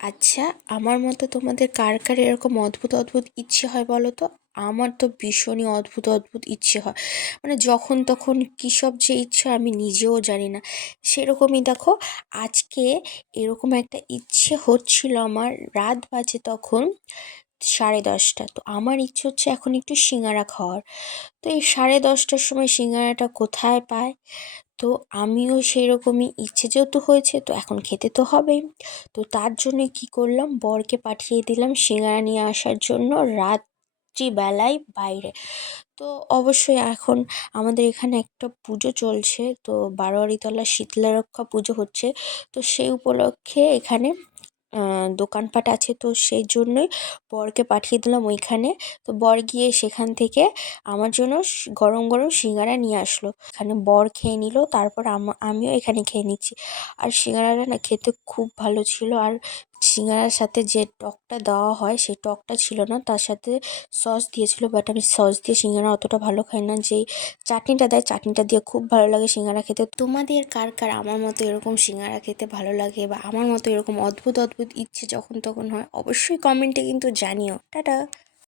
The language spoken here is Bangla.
আচ্ছা, আমার মতো তোমাদের কার কার এরকম অদ্ভুত অদ্ভুত ইচ্ছে হয় বলো তো? আমার তো ভীষণই অদ্ভুত অদ্ভুত ইচ্ছে হয়। মানে যখন তখন কী সব যে ইচ্ছে আমি নিজেও জানি না। সেরকমই দেখো, আজকে এরকম একটা ইচ্ছে হচ্ছিল আমার। রাত বাজে তখন 10:30। তো আমার ইচ্ছে হচ্ছে এখন একটু সিঙ্গারা খাওয়ার। তো এই 10:30টার সময় সিঙ্গারাটা কোথায় পায়? তো আমিও সেই রকমই ইচ্ছে যেহেতু হয়েছে, তো এখন খেতে তো হবেই। তো তার জন্য কি করলাম, বরকে পাঠিয়ে দিলাম সিঙ্গারা নিয়ে আসার জন্য রাত্রিবেলায় বাইরে। তো অবশ্যই এখন আমাদের এখানে একটা পুজো চলছে, তো বারোয়ারিতলা শীতলা রক্ষা পুজো হচ্ছে। তো সেই উপলক্ষে এখানে দোকানপাট আছে, তো সেই জন্যই বরকে পাঠিয়ে দিলাম ওইখানে। তো বর গিয়ে সেখান থেকে আমার জন্য গরম গরম সিঙ্গারা নিয়ে আসলো। এখানে বর খেয়ে নিল, তারপর আমিও এখানে খেয়ে নিচ্ছি। আর সিঙ্গারাটা না খেতে খুব ভালো ছিল। আর সিঙ্গারার সাথে যে টকটা দেওয়া হয় সেই টকটা ছিল না, তার সাথে সস দিয়েছিল। বাট আমি সস দিয়ে সিঙ্গারা অতটা ভালো খাই না। যেই চাটনিটা দেয় চাটনিটা দিয়ে খুব ভালো লাগে সিঙ্গারা খেতে। তোমাদের কার কার আমার মতো এরকম সিঙ্গারা খেতে ভালো লাগে, বা আমার মতো এরকম অদ্ভুত অদ্ভুত ইচ্ছে যখন তখন হয়, অবশ্যই কমেন্টে কিন্তু জানিও। টাটা।